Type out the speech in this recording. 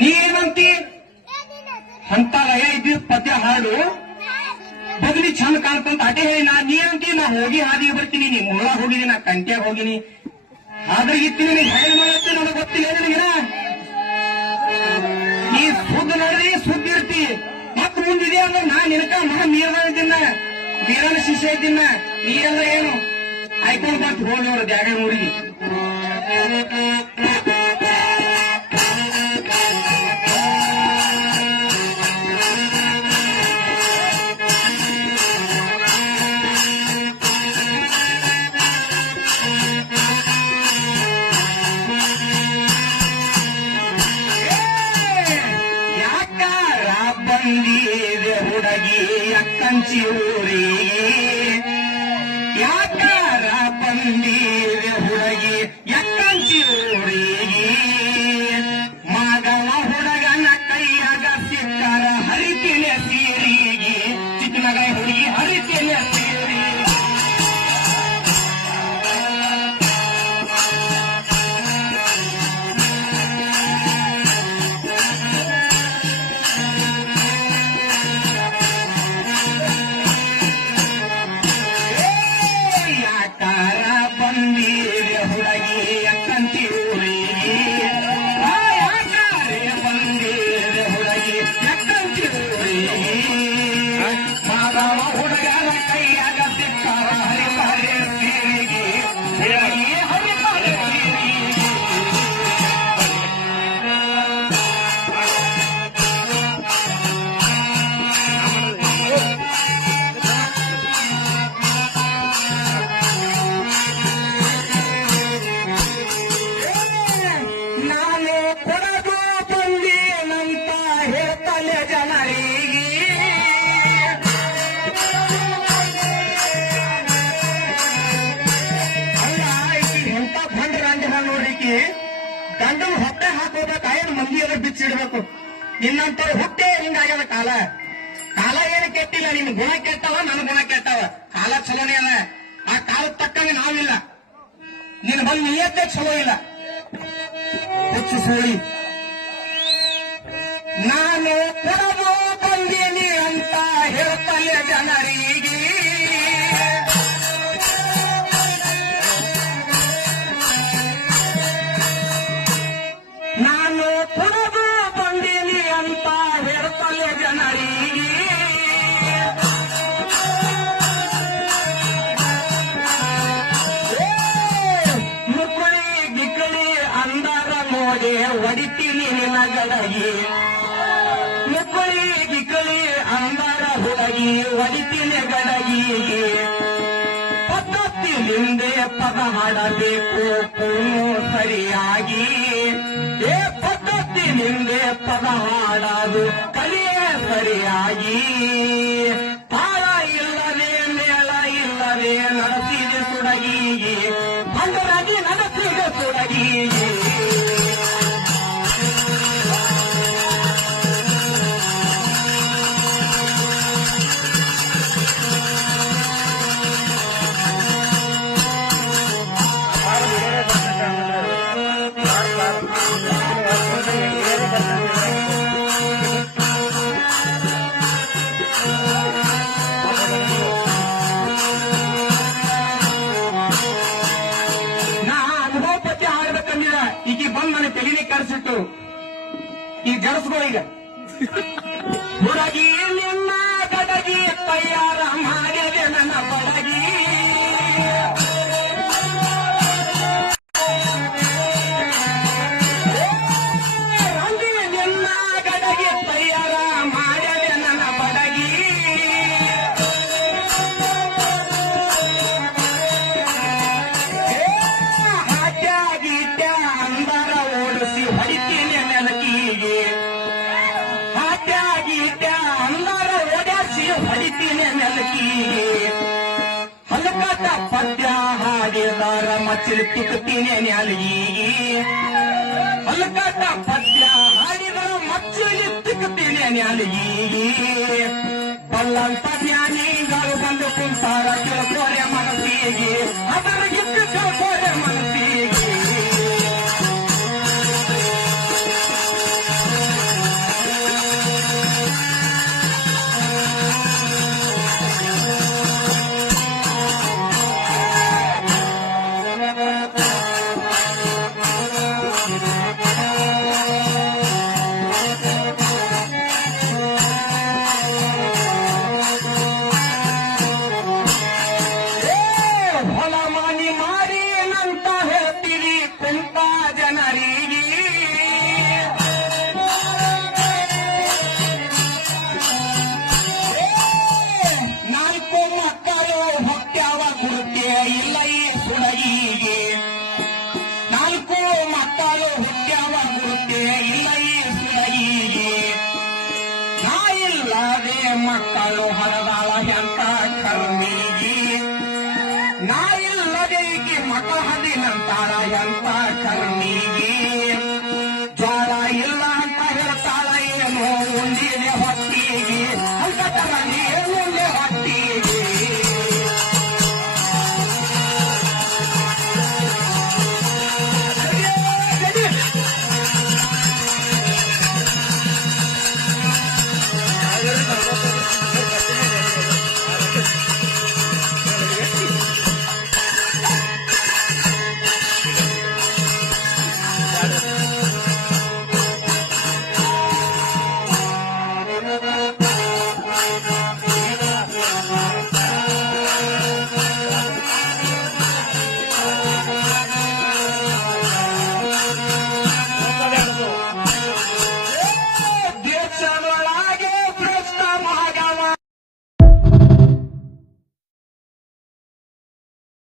ನೀ ಏನಂತಿ? ಅಂತ ಲಯ ಇದ್ದ ಪದ್ಯ ಹಾಡು. ಬದಲಿ ಚಂದ ಕಾಣ್ತಂತ ಅಟೇ ಹೇಳಿ, ನಾ ನೀ ಅಂತಿ ನಾ ಹೋಗಿ ಹಾದಿಗೆ ಬರ್ತೀನಿ, ನೀ ಮುಳ ಹೋಗಿನಿ, ನಾ ಕಂಟ್ಯಾಗ ಹೋಗಿನಿ. ಆದ್ರೆ ಇತ್ತೀನಿ ನಿನಗೆ ಹೇಳಿ ಮಾಡತ್ತೆ ನನಗೆ ಗೊತ್ತಿಲ್ಲ ನಿನಗಿನ? ನೀ ಸುದ್ದ ನೋಡ್ರಿ, ಸುದ್ದ ಇರ್ತಿ. ಮತ್ ಮುಂದಿದೆ ಅಂದ್ರೆ ನಾ ನಿನಕ ಮಗ ನೀರನ ಇದ್ದೀನ ಶಿಷ್ಯ ಇದ್ದೀನ ನೀ ಎಲ್ಲ ಏನು? ಆಯ್ಕೊಂಡು ಬಂತು ಹೋಗಿ ನೋಡು ದ್ಯಾಗ ನೋಡಿ ಅಕ್ಕಂಚಿ ಊರಿಗೆ ಯಾಕಾರ ಬಂದಿದೆ ಹುಡುಗಿ ಎಕ್ಕಂಚಿ ಊರಿಗೆ ಮಗನ ಹುಡುಗನ ಕೈಯಾಗ ಸಿಕ್ಕರ ಹರಿತಿನ ಸೀರಿಗೆ ನೋಡ್ರಿಕಿ ಗಂಡನ ಹೊಟ್ಟೆ ಹಾಕೋಬೇಕ, ಏನು ಮಂದಿ ಎಲ್ಲ ಬಿಚ್ಚಿಡ್ಬೇಕು? ನಿನ್ನಂತವ್ರು ಹುಟ್ಟೆ ಹಿಂಗಾಗ್ಯದ ಕಾಲ. ಕಾಲ ಏನು ಕೆಟ್ಟಿಲ್ಲ, ನಿನ್ ಗುಣ ಕೆಟ್ಟವ ನನ್ನ ಗುಣ ಕೆಟ್ಟವ. ಕಾಲ ಚಲೋನೇ ಅದ. ಆ ಕಾಲ ತಕ್ಕಂಗೆ ನಾವಿಲ್ಲ. ನಿನ್ನ ಬಂದ್ ನಿಯತ್ತೆ ಚಲೋ ಇಲ್ಲ. ಹುಚ್ಚು ಸೋಳಿ. ನಾನು ಕೊಡದು ನಿನಗಡಗಿ ಮುಕ್ಕಳಿ ಗಿಕ್ಕಳಿ ಅಂದಾರ ಹುಡುಗಿ ಹೊಡಿತೀನಿ ಗಡಗಿಗೆ. ಪದ್ಧತಿಲಿಂದೆ ಪದ ಹಾಡಬೇಕು ಪೂನು ಸರಿಯಾಗಿ. ಏ ಪದ್ಧತಿಲಿಂದೆ ಪದ ಹಾಡೋದು ಕಲಿಯೇ ಸರಿಯಾಗಿ. ತಾಳ ಇಲ್ಲದೆ, ಮೇಳ ಇಲ್ಲದೆ, ನಡೆಸಿದೆ ಸುಡಗಿಗೆ. ಭಂಡರಾಗಿ ನಡೆಸಿದೆ ಸುಡಗಿಗೆ. ಜಡಸ್ಕೋ ಈಗ. ಹುಡುಗಿ ನಿನ್ನ ಗಡಗಿ ತಯಾರ ಹಲಕಟ ಪದ್ಯ ಹಾಡಿದಾರ ಮಚ್ಚಲಿ ತುಕತೀನಿ ನೆಲಗಿಗೆ ಹಲಕಟ ಪದ್ಯ ಹಾಡಿದಾರ ಮಚ್ಚಲಿ ತುಕತೀನಿ ನೆಲಗಿಗೆ ಬಲ್ಲಂತ ಜ್ಞಾನಿಗಳು ಬಂದು ಕುಂತಾರ ಕೇಳ್ಕೊ ಮಕ್ಕಳು ಹೊರದಾಳ ಎಂತ ಕರ್ಮೀಗಿ ನಾಯಿಲ್ಲದೆ ಈಗಿ ಮಠ ಹದಿನಂತಾಳ ಎಂತ ಕರ್ಮೀಗಿ ಜೋಳ ಇಲ್ಲ ಅಂತ ಹೇಳ್ತಾಳ, ಏನೋ ಉಂಡಿದೆ ಹೊಸ